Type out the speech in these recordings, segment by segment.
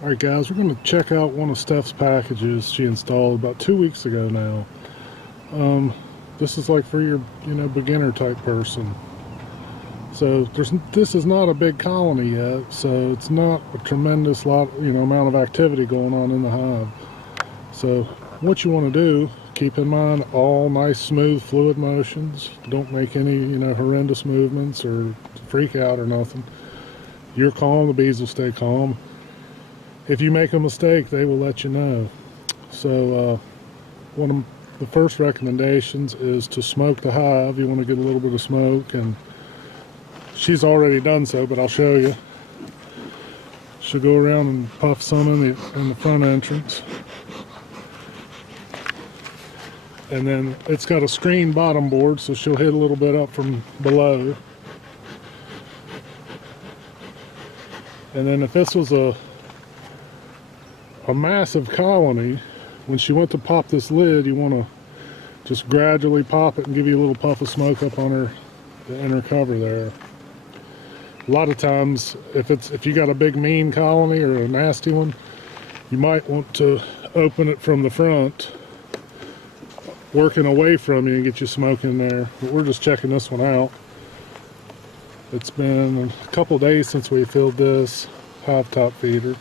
Alright guys, we're going to check out one of Steph's packages she installed about 2 weeks ago now. This is like for your, beginner type person. So this is not a big colony yet, so it's not a tremendous amount of activity going on in the hive. So what you want to do, keep in mind all nice smooth fluid motions. Don't make any, horrendous movements or freak out or nothing. You're calm, the bees will stay calm. If you make a mistake, they will let you know. So one of the first recommendations is to smoke the hive. You want to get a little bit of smoke, and she's already done so, but I'll show you. She'll go around and puff some in the front entrance. And then it's got a screen bottom board, so she'll hit a little bit up from below. And then if this was a massive colony, when she went to pop this lid, you want to just gradually pop it and give you a little puff of smoke up on the inner cover there. A lot of times, if you got a big mean colony or a nasty one, you might want to open it from the front, working away from you, and get you smoke in there. But we're just checking this one out. It's been a couple days since we filled this hive top feeder.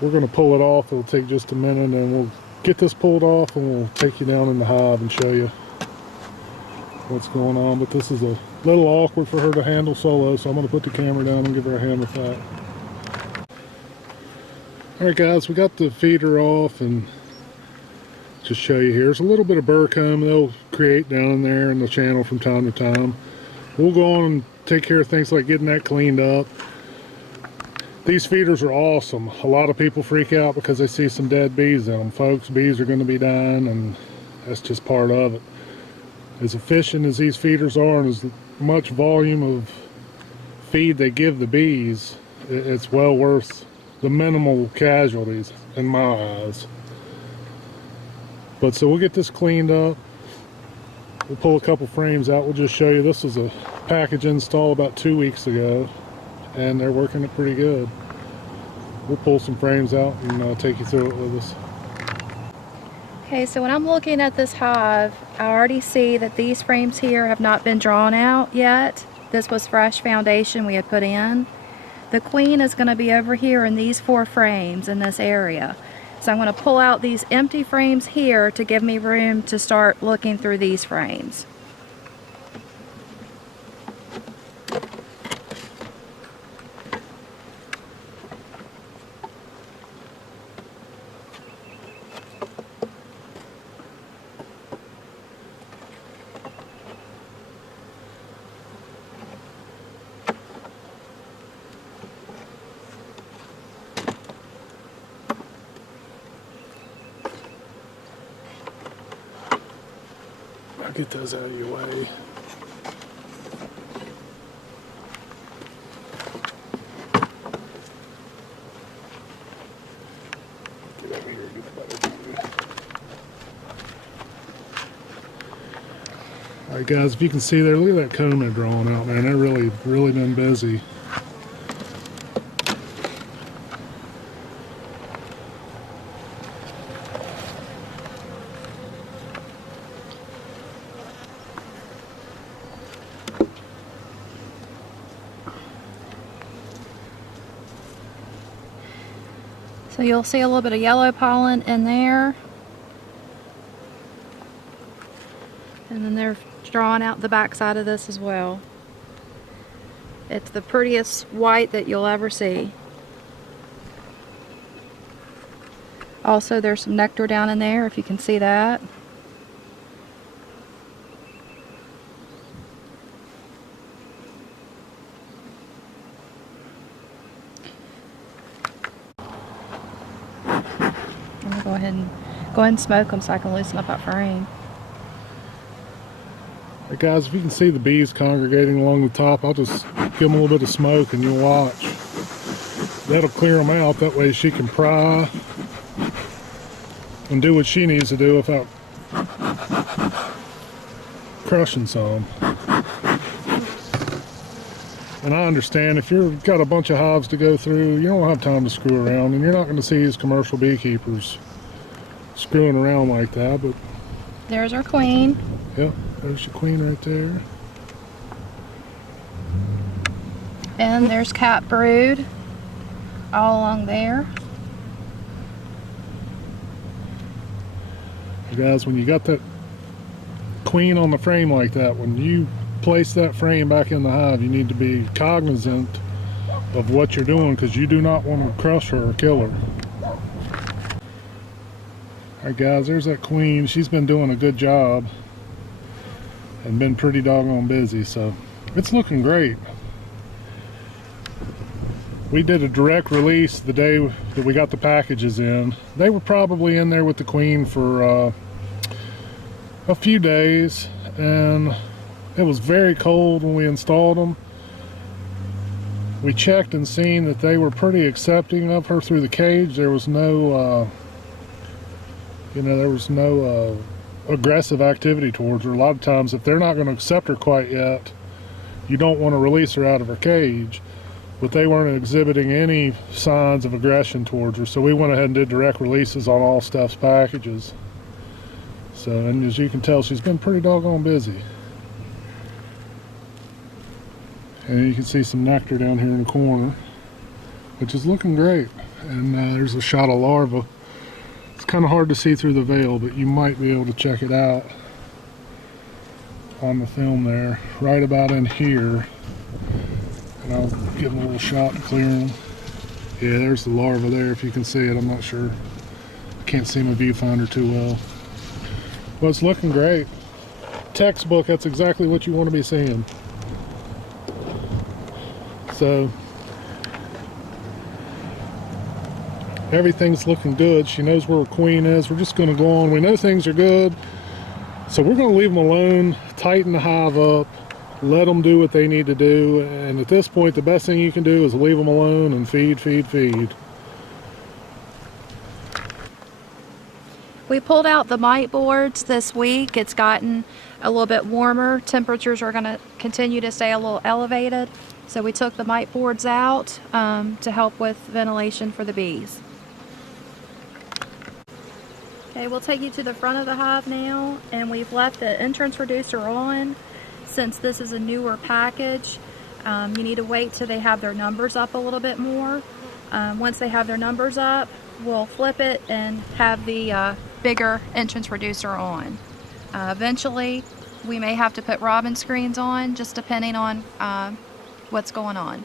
We're going to pull it off. It'll take just a minute, and we'll get this pulled off and we'll take you down in the hive and show you what's going on. But this is a little awkward for her to handle solo, so I'm going to put the camera down and give her a hand with that. Alright guys, we got the feeder off, and just show you here. There's a little bit of burr comb they'll create down there in the channel from time to time. We'll go on and take care of things like getting that cleaned up. These feeders are awesome. A lot of people freak out because they see some dead bees in them. Folks, bees are going to be dying, and that's just part of it. As efficient as these feeders are, and as much volume of feed they give the bees, it's well worth the minimal casualties in my eyes. But so we'll get this cleaned up. We'll pull a couple frames out. We'll just show you. This was a package install about 2 weeks ago, and they're working it pretty good. We'll pull some frames out and take you through it with us. Okay, so when I'm looking at this hive, I already see that these frames here have not been drawn out yet. This was fresh foundation we had put in. The queen is going to be over here in these 4 frames in this area. So I'm going to pull out these empty frames here to give me room to start looking through these frames. I'll get those out of your way. Get over here and get a better view. Alright guys, if you can see there, look at that comb they're drawing out, man. They're really been busy. So you'll see a little bit of yellow pollen in there. And then they're drawing out the back side of this as well. It's the prettiest white that you'll ever see. Also, there's some nectar down in there, if you can see that. I'm gonna go ahead and smoke them so I can loosen up that frame. Hey guys, if you can see the bees congregating along the top, I'll just give them a little bit of smoke and you'll watch. That'll clear them out. That way she can pry and do what she needs to do without crushing some. And I understand if you've got a bunch of hives to go through, you don't have time to screw around, and you're not going to see these commercial beekeepers screwing around like that. But There's our queen. yeah, there's your queen right there. And there's cat brood all along there. Guys, when you got that queen on the frame like that, when you place that frame back in the hive, you need to be cognizant of what you're doing, because you do not want to crush her or kill her. Alright guys, there's that queen. She's been doing a good job and been pretty doggone busy, so it's looking great. We did a direct release the day that we got the packages in. They were probably in there with the queen for a few days, and it was very cold when we installed them. We checked and seen that they were pretty accepting of her through the cage. There was no aggressive activity towards her. A lot of times, if they're not going to accept her quite yet, you don't want to release her out of her cage. But they weren't exhibiting any signs of aggression towards her, so we went ahead and did direct releases on all Steph's packages. So, and as you can tell, she's been pretty doggone busy. And you can see some nectar down here in the corner, which is looking great. And there's a shot of larva. It's kind of hard to see through the veil, but you might be able to check it out on the film there, right about in here. And I'll give them a little shot to clear them. Yeah, there's the larva there, if you can see it. I'm not sure. I can't see my viewfinder too well. Well, it's looking great. Textbook, that's exactly what you want to be seeing. So, everything's looking good. She knows where her queen is. We're just going to go on. We know things are good. So we're going to leave them alone, tighten the hive up, let them do what they need to do, and at this point the best thing you can do is leave them alone and feed. We pulled out the mite boards this week. It's gotten a little bit warmer. Temperatures are going to continue to stay a little elevated, so we took the mite boards out to help with ventilation for the bees. Okay, we'll take you to the front of the hive now, and we've left the entrance reducer on. Since this is a newer package, you need to wait till they have their numbers up a little bit more. Once they have their numbers up, we'll flip it and have the bigger entrance reducer on. Eventually, we may have to put robin screens on, just depending on what's going on.